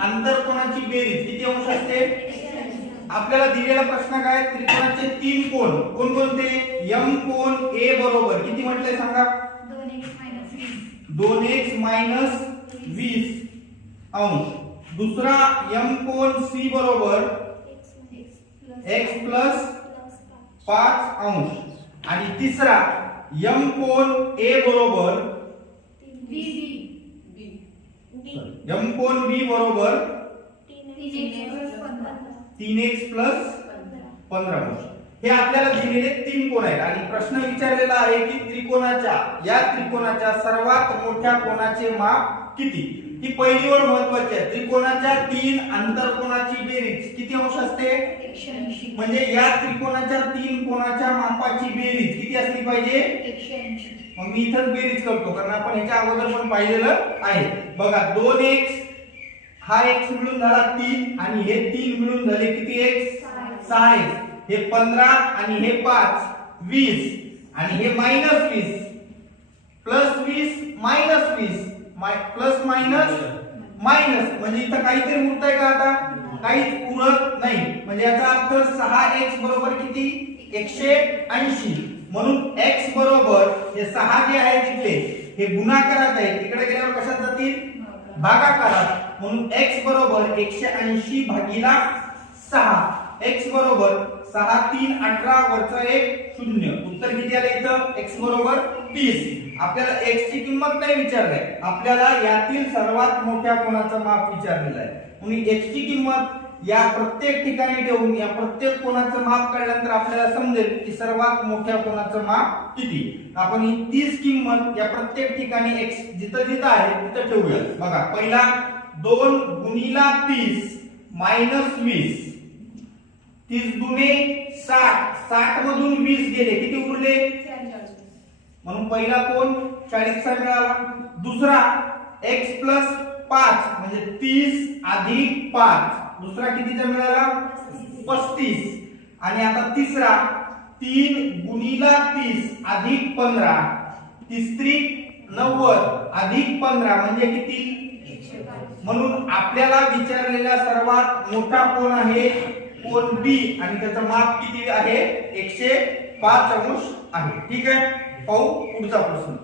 आंतरकोणाची बेरीज? किती अंश असते? आपल्याला दिलेला प्रश्न काय? त्रिकोणाचे तीन कोण कोण कोणते? यम कोण ए बरोबर. किती म्हटलंय सांगा? दोन एक्स मायनस वीस अंश. दुसरा यम कोण सी बरोबर? एक्स प्लस पाच अंश. आणि तिसरा यम कोण ए बरोबर? यम कोण बी बरोबर? तीन एक्स प्लस पंधरा. हे आपल्याला दिलेले तीन कोण आहेत? आणि प्रश्न विचारलेला आहे की त्रिकोणाच्या या त्रिकोणाच्या सर्वात मोठ्या कोणाचे माप किती? ही पहिली ओळ महत्वाची आहे. त्रिकोणाच्या तीन आंतरकोणाची बेरीज किती अंश असते? म्हणजे या त्रिकोणाच्या तीन कोणाच्या मापाची बेरीज किती असली पाहिजे? मग मी इथंच बेरीज करतो कारण आपण ह्याच्या अगोदर पण पाहिलेलं आहे. बघा दोन एक्स हा एक्स मिळून झाला तीन आणि हे तीन मिळून झाले किती एक्स सहा एक्स हे पंधरा आणि हे पाच वीस. आणि हे मायनस वीस. प्लस वीस मायनस वीस. Plus minus minus. म्हणजे इथं काहीतरी उरतंय का आता? काहीच उरत नाही. म्हणजे याचा अर्थ सहा एक्स बरोबर किती? एकशे ऐंशी. म्हणून एक्स बरोबर हे सहा जे आहे तिथले हे गुणाकारात आहे तिकडे गेल्यावर कशात जातील? भागाकारात. म्हणून एक्स बरोबर एकशे ऐंशी भागीला सहा. एक्स बरोबर सहा तीन अठरा वरचा एक शून्य. उत्तर किती आलं इथं? एक्स बरोबर तीस. आपल्याला एक्स ची किंमत नाही विचारलंय. आपल्याला यातील सर्वात मोठ्या कोणाचं माप विचारलेलं आहे? म्हणून एक्स ची किंमत या प्रत्येक ठिकाणी ठेवून या प्रत्येक कोणाचं माप काढल्यानंतर आपल्याला समजेल की सर्वात मोठ्या कोणाचं माप किती. आपण ही तीस किंमत या प्रत्येक ठिकाणी एक्स जिथं जिथं आहे तिथं ठेवूया बघा पहिला दोन गुणिला तीस मायनस वीस. तीस दुने साठ. साठ मधून वीस गेले. किती उरले? म्हणून पहिला कोण? चाळीसचा मिळाला. दुसरा एक्स प्लस पाच म्हणजे तीस अधिक पाच. दुसरा कितीचा मिळाला? पस्तीस. आणि आता तिसरा तीन गुणीला तीस अधिक पंधरा. तिसरी नव्वद अधिक पंधरा म्हणजे किती? म्हणून आपल्याला विचारलेला सर्वात मोठा कोण आहे? कोण बी? आणि त्याचं माप किती आहे? एकशे पाच अंश आहे. ठीक आहे? पाहू पुढचा प्रश्न.